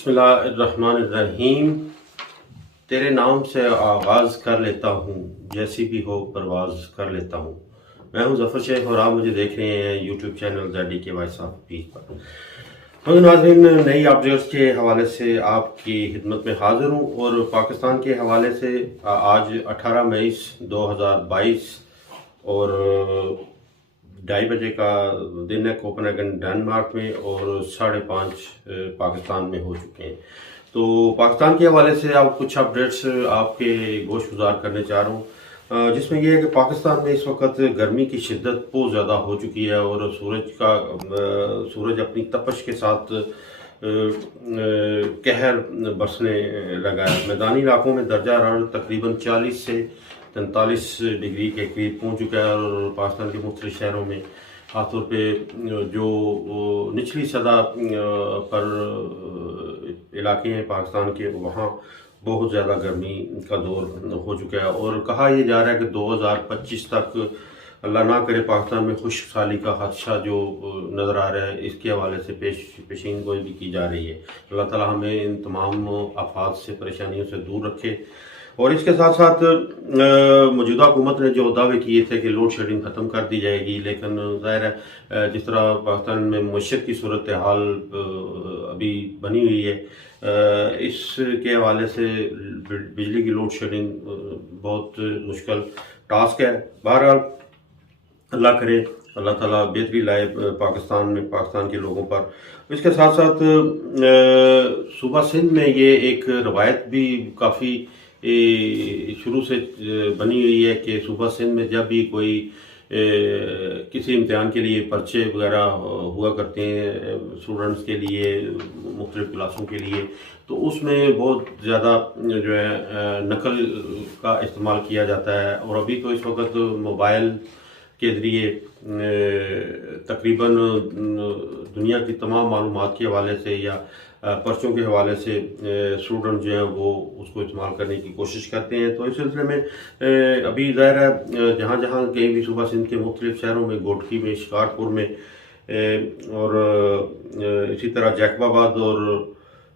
बिस्मिल्लाहिर्रहमानिर्रहीम। तेरे नाम से आगाज़ कर लेता हूँ, जैसी भी हो परवाज़ कर लेता हूँ। मैं हूँ ज़फ़र शेख और आप मुझे देख रहे हैं YouTube channel ZDK voice of peace पर। तो नाज़रीन, नई अपडेट्स के हवाले से आपकी खिदमत में हाज़िर हूँ और पाकिस्तान के हवाले से आज 18 मई 2022 और 2:30 बजे का दिन है कोपेनहेगन डेनमार्क में और 5:30 पाकिस्तान में हो चुके हैं। तो पाकिस्तान के हवाले से आप कुछ अपडेट्स आपके गोश गुजार करने चाह रहा हूँ, जिसमें यह है कि पाकिस्तान में इस वक्त गर्मी की शिद्दत बहुत ज़्यादा हो चुकी है और सूरज अपनी तपश के साथ कहर बरसने लगा है। मैदानी इलाकों में दर्जा हरारत तकरीबन 40 से 43 डिग्री के करीब पहुँच चुका है और पाकिस्तान के मुख्तलिफ शहरों में खासतौर पे जो निचली सतह पर इलाके हैं पाकिस्तान के, वहाँ बहुत ज़्यादा गर्मी का दौर हो चुका है और कहा यह जा रहा है कि 2025 तक अल्लाह ना करे पाकिस्तान में खुश्क साली का खदशा जो नज़र आ रहा है, इसके हवाले से पेशीन गोई भी की जा रही है। अल्लाह ताला हमें इन तमाम आफात से, परेशानियों से दूर रखे। और इसके साथ साथ मौजूदा हुकूमत ने जो दावे किए थे कि लोड शेडिंग ख़त्म कर दी जाएगी, लेकिन ज़ाहिर है जिस तरह पाकिस्तान में मईशत की सूरत हाल अभी बनी हुई है, इसके हवाले से बिजली की लोड शेडिंग बहुत मुश्किल टास्क है। बहरहाल अल्लाह करे अल्लाह ताला बेहतरी लाए पाकिस्तान के लोगों पर। इसके साथ साथ सूबा सिंध में ये एक रवायत भी काफ़ी शुरू से बनी हुई है कि सूबा सिंध में जब भी कोई किसी इम्तिहान के लिए पर्चे वगैरह हुआ करते हैं स्टूडेंट्स के लिए, मुख्तलिफ क्लासों के लिए, तो उसमें बहुत ज़्यादा जो है नकल का इस्तेमाल किया जाता है। और अभी तो इस वक्त मोबाइल के ज़रिए तकरीबन दुनिया की तमाम मालूमात के हवाले से या पर्चों के हवाले से स्टूडेंट जो हैं वो उसको इस्तेमाल करने की कोशिश करते हैं। तो इस सिलसिले में अभी ज़ाहिर है जहाँ जहाँ कहीं भी सूबा सिंध के मुख्तलिफ शहरों में, गोटकी में, शिकारपुर में और इसी तरह जैकबाबाद और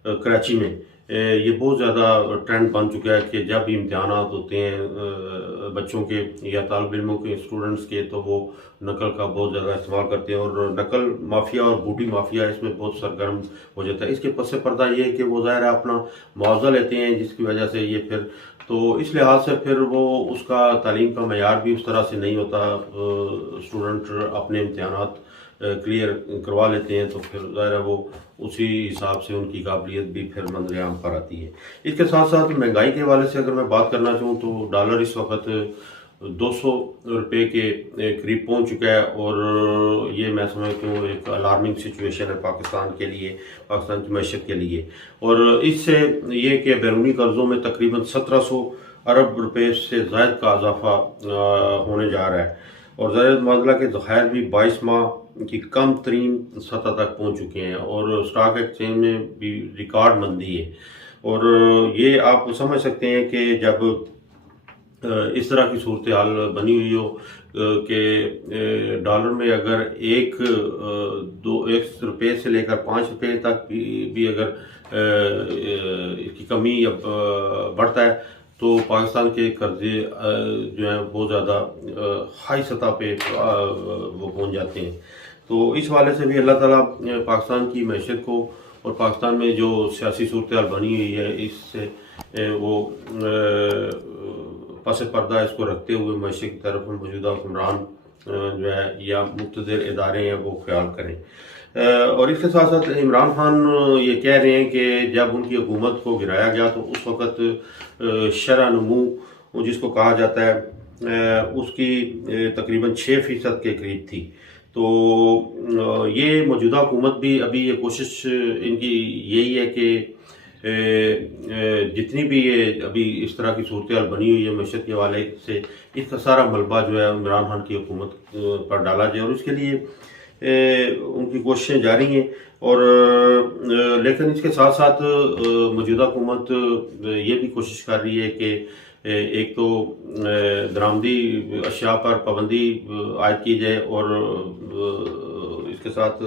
कराची में ये बहुत ज़्यादा ट्रेंड बन चुका है कि जब भी इम्तहानात होते हैं बच्चों के या तालिब इल्मों के, स्टूडेंट्स के, तो वो नकल का बहुत ज़्यादा इस्तेमाल करते हैं और नकल माफिया और बूटी माफिया इसमें बहुत सरगर्म हो जाता है। इसके पस पर्दा ये है कि वो ज़ाहिर है अपना मुआवजा लेते हैं, जिसकी वजह से ये फिर तो इस लिहाज से फिर वो उसका तालीम का मयार भी उस तरह से नहीं होता। स्टूडेंट अपने इम्तहानात क्लियर करवा लेते हैं तो फिर ज़ाहिर है वो उसी हिसाब से उनकी काबिलियत भी फिर मंजरेआम पर आती है। इसके साथ साथ महंगाई के हवाले से अगर मैं बात करना चाहूँ तो डॉलर इस वक्त 200 रुपये के करीब पहुँच चुका है और ये मैं समझता हूँ एक अलार्मिंग सिचुएशन है पाकिस्तान के लिए, पाकिस्तान की मईशत के लिए। और इससे ये कि बैरूनी कर्ज़ों में तकरीबन 1700 अरब रुपये से ज़ायद का इजाफा होने जा रहा है और ज़ायद मुआवजा के ज़खायर भी 22 माह की कम तरीन सतह तक पहुँच चुके हैं और स्टॉक एक्सचेंज में भी रिकॉर्ड मंदी है। और ये आप समझ सकते हैं कि जब इस तरह की सूरत हाल बनी हुई हो कि डॉलर में अगर एक रुपये से लेकर 5 रुपये तक भी अगर इसकी कमी बढ़ता है तो पाकिस्तान के कर्जे जो हैं बहुत ज़्यादा हाई सतह पे वो पहुंच जाते हैं। तो इस हवाले से भी अल्लाह ताला पाकिस्तान की मैशत को और पाकिस्तान में जो सियासी सूरत हाल बनी हुई है इससे वो पस पर्दा इसको रखते हुए मैशत की तरफ मौजूदा हुक्मरान जो है या मुक़्तदिर इदारे हैं वो ख्याल करें। और इसके साथ साथ इमरान खान ये कह रहे हैं कि जब उनकी हुकूमत को गिराया गया तो उस वक़्त शरह नमू जिसको कहा जाता है उसकी तकरीबन 6% के करीब थी। तो ये मौजूदा हुकूमत भी अभी ये कोशिश इनकी यही है कि जितनी भी ये अभी इस तरह की सूरत हाल बनी हुई है मईशत के हवाले से, इसका सारा मलबा जो है इमरान खान की हुकूमत पर डाला जाए और इसके लिए उनकी कोशिशें जारी हैं। और लेकिन इसके साथ साथ मौजूदा हुकूमत ये भी कोशिश कर रही है कि एक तो दरामदी अशिया पर पाबंदी आयद की जाए और इसके साथ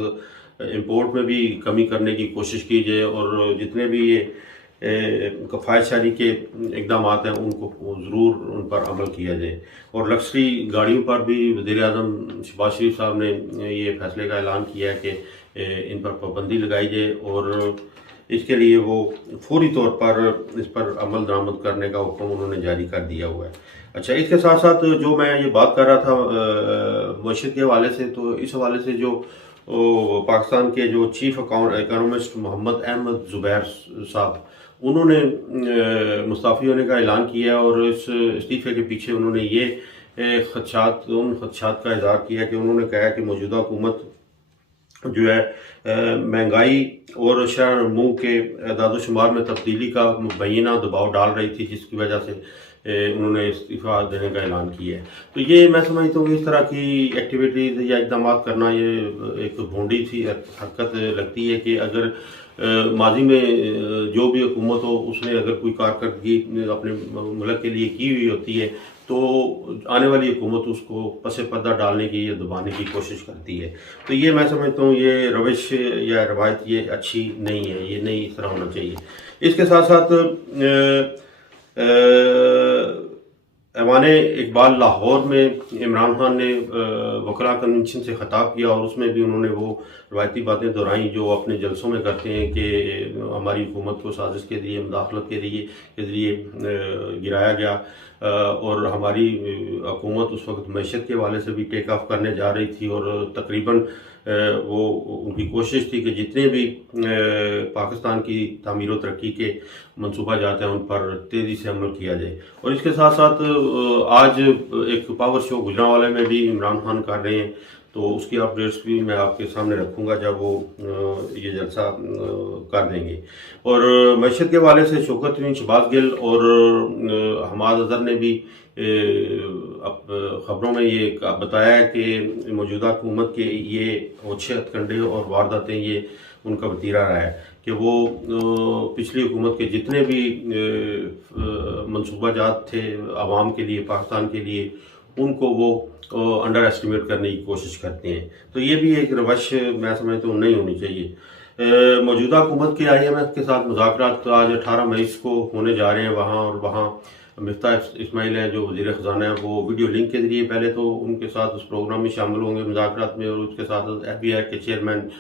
इंपोर्ट में भी कमी करने की कोशिश की जाए और जितने भी ये कफ़ायतशारी के इकदाम हैं उनको ज़रूर उन पर अमल किया जाए। और लग्जरी गाड़ियों पर भी वज़ीर-ए-आज़म शहबाज शरीफ साहब ने ये फैसले का ऐलान किया है कि इन पर पाबंदी लगाई जाए और इसके लिए वो फौरी तौर पर इस पर अमल दरामद करने का हुक्म उन्होंने जारी कर दिया हुआ है। अच्छा, इसके साथ साथ जो मैं ये बात कर रहा था मईशत के हवाले से, तो इस हवाले से जो पाकिस्तान के जो चीफ इकोनॉमिस्ट मोहम्मद अहमद ज़ुबैर साहब, उन्होंने मुस्ताफ़ी होने का ऐलान किया और इस इस्तीफ़े के पीछे उन्होंने ये उन खदशात का इज़हार किया कि उन्होंने कहा कि मौजूदा हुकूमत जो है महंगाई और शहर नमू के दादोशुमार में तब्दीली का मुबैना दबाव डाल रही थी, जिसकी वजह से उन्होंने इस्तीफ़ा देने का ऐलान किया है। तो ये मैं समझता हूँ कि इस तरह की एक्टिविटीज़ या इक़दाम करना ये एक भोंडी सी हरकत लगती है कि अगर माजी में जो भी हुकूमत हो उसने अगर कोई कारकर्दगी अपने मुल्क के लिए की हुई होती है तो आने वाली हुकूमत उसको पसे पर्दा डालने की या दबाने की कोशिश करती है। तो ये मैं समझता हूँ ये रविश या रवायत ये अच्छी नहीं है, ये नहीं इस तरह होना चाहिए। इसके साथ साथ ऐवाने इकबाल लाहौर में इमरान खान ने वकला कन्वेंशन से ख़िताब किया और उसमें भी उन्होंने वो रवायती बातें दोहराई जो अपने जलसों में करते हैं कि हमारी हुकूमत को साजिश के लिए मुदाखलत के लिए गिराया गया और हमारी हुकूमत उस वक्त मईशत के हवाले से भी टेक ऑफ करने जा रही थी और तकरीबन वो उनकी कोशिश थी कि जितने भी पाकिस्तान की तामीर और तरक्की के मनसूबा जाते हैं उन पर तेज़ी से अमल किया जाए। और इसके साथ साथ आज एक पावर शो गुजरांवाला में भी इमरान खान कर रहे हैं, तो उसकी अपडेट्स भी मैं आपके सामने रखूँगा जब वो ये जलसा कर देंगे। और मईशत के हवाले से शौकत तरीन, शहबाज गिल और हमाद अज़हर ने भी खबरों में ये बताया है कि मौजूदा हुकूमत के ये ओछे हथकंडे और वारदातें ये उनका वतीरा रहा है कि वो पिछली हुकूमत के जितने भी मनसूबाजात थे आवाम के लिए, पाकिस्तान के लिए, उनको वो अंडर एस्टिमेट करने की कोशिश करते हैं। तो ये भी एक रवश मैं समझता हूँ नहीं होनी चाहिए। मौजूदा हुकूमत के IMF के साथ मुज़ाकरात आज 18 मई को होने जा रहे हैं वहाँ, और वहाँ मिफ्ता इस्माइल हैं जो वज़ीर ख़ज़ाना है, वो वीडियो लिंक के ज़रिए पहले तो उनके साथ उस प्रोग्राम में शामिल होंगे मुज़ाकरात में, और उसके साथ FBI के चेयरमैन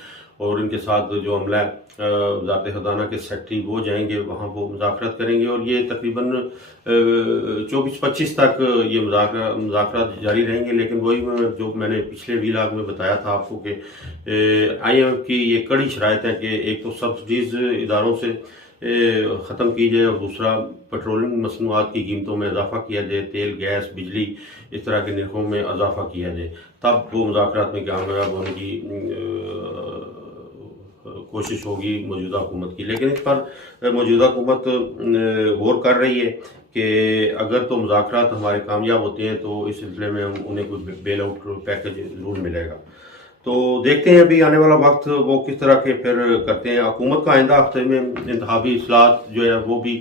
और इनके साथ जो अमला वज़ारत ख़ज़ाना के सेक्रेटरी वो जाएंगे वहाँ, वो मुज़ाकरात करेंगे और ये तकरीबन 24-25 तक ये मुज़ाकरात जारी रहेंगे। लेकिन वही जो मैंने पिछले व्लॉग में बताया था आपको कि IMF की ये कड़ी शराइत है कि एक तो सब्सिडीज़ इदारों से ख़त्म की जाए और दूसरा पेट्रोलियम मसनूआत की कीमतों में इजाफा किया जाए, तेल, गैस, बिजली इस तरह के निर्खों में इजाफा किया जाए, तब वो मुज़ाकरात में कामयाब होने की कोशिश होगी मौजूदा हुकूमत की। लेकिन इस पर मौजूदा हुकूमत गौर कर रही है कि अगर तो मुज़ाकरात हमारे कामयाब होते हैं तो इस सिलसिले में उन्हें कोई बेल आउट पैकेज ज़रूर मिलेगा। तो देखते हैं अभी आने वाला वक्त वो किस तरह के फिर करते हैं। हुकूमत का आइंदा हफ्ते में इंतखाबी इस्लाहत जो है वो भी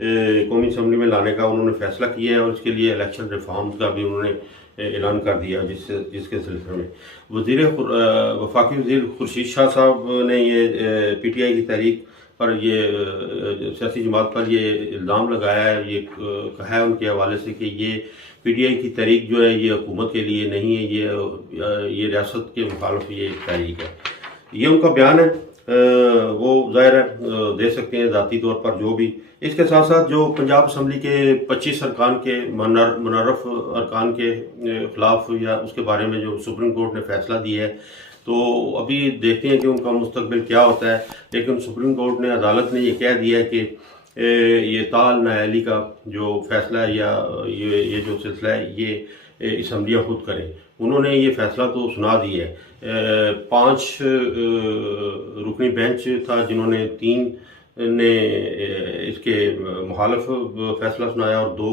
कौमी असम्बली में लाने का उन्होंने फैसला किया है और इसके लिए इलेक्शन रिफॉर्म्स का भी उन्होंने ऐलान कर दिया, जिसके सिलसिले में वफाकी वज़ीर खुर्शीद शाह साहब ने ये PTI की तहरीक पर ये सियासी जमात पर ये इल्ज़ाम लगाया है, ये कहा है उनके हवाले से कि ये PTI की तहरीक जो है ये हुकूमत के लिए नहीं है, ये रियासत के मुखालिफ ये तहरीक है। ये उनका बयान है, वो ज़ाहिर है दे सकते हैं ज़ाती तौर पर जो भी। इसके साथ साथ जो पंजाब असम्बली के 25 अरकान के मुनर्रफ अरकान के ख़िलाफ़ या उसके बारे में जो सुप्रीम कोर्ट ने फैसला दिया है, तो अभी देखते हैं कि उनका मुस्तकबिल क्या होता है। लेकिन सुप्रीम कोर्ट ने, अदालत ने ये कह दिया है कि ये ताल नाअहली का जो फैसला है या ये जो सिलसिला है ये असम्बलियाँ खुद करें। उन्होंने ये फैसला तो सुना दिया है। 5 रुकनी बेंच था जिन्होंने 3 ने इसके मुखालिफ फैसला सुनाया और 2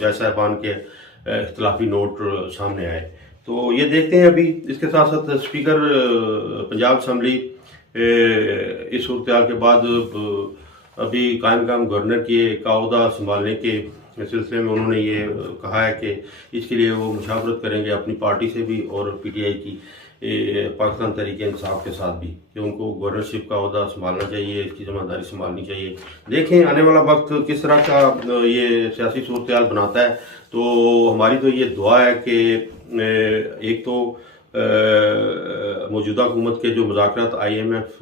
जज साहबान के इख्तलाफी नोट सामने आए। तो ये देखते हैं अभी। इसके साथ साथ स्पीकर पंजाब असम्बली इस सूरत के बाद अभी कायम गवर्नर के अहदा संभालने के सिलसिले में उन्होंने ये कहा है कि इसके लिए वो मुशावरत करेंगे अपनी पार्टी से भी और PTI की पाकिस्तान तहरीक इंसाफ के साथ भी कि उनको गवर्नरशिप का ओहदा संभालना चाहिए, इसकी जिम्मेदारी संभालनी चाहिए। देखें आने वाला वक्त किस तरह का ये सियासी सूरत बनाता है। तो हमारी तो ये दुआ है कि एक तो मौजूदा हुकूमत के जो मुज़ाकरात IMF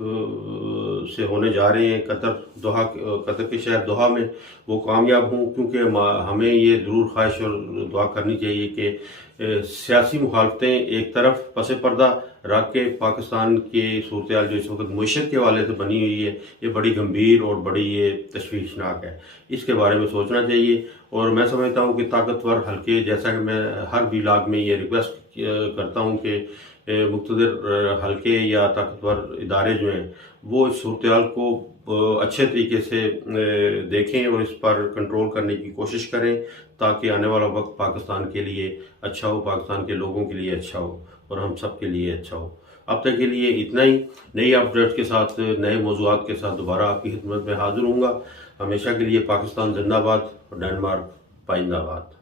से होने जा रहे हैं कतर के शहर दोहा में, वो कामयाब हों, क्योंकि हमें ये ज़रूर ख्वाहिश और दुआ करनी चाहिए कि सियासी मुखालफतें एक तरफ पस पर्दा रख के पाकिस्तान की सूरत जो इस वक्त मईशत के हवाले से बनी हुई है, ये बड़ी गंभीर और बड़ी ये तशवीशनाक है। इसके बारे में सोचना चाहिए। और मैं समझता हूँ कि ताकतवर हल्के, जैसा कि मैं हर व्लॉग में ये रिक्वेस्ट करता हूँ कि मुख्तलिफ हल्के या ताकतवर इदारे जो हैं वो इस सूरत को अच्छे तरीके से देखें और इस पर कंट्रोल करने की कोशिश करें, ताकि आने वाला वक्त पाकिस्तान के लिए अच्छा हो, पाकिस्तान के लोगों के लिए अच्छा हो और हम सब के लिए अच्छा हो। अब तक के लिए इतना ही। नई अपडेट के साथ, नए मौज़ूआत के साथ दोबारा आपकी खिदमत में हाजिर हूँगा। हमेशा के लिए पाकिस्तान जिंदाबाद और डेनमार्क पाइंदाबाद।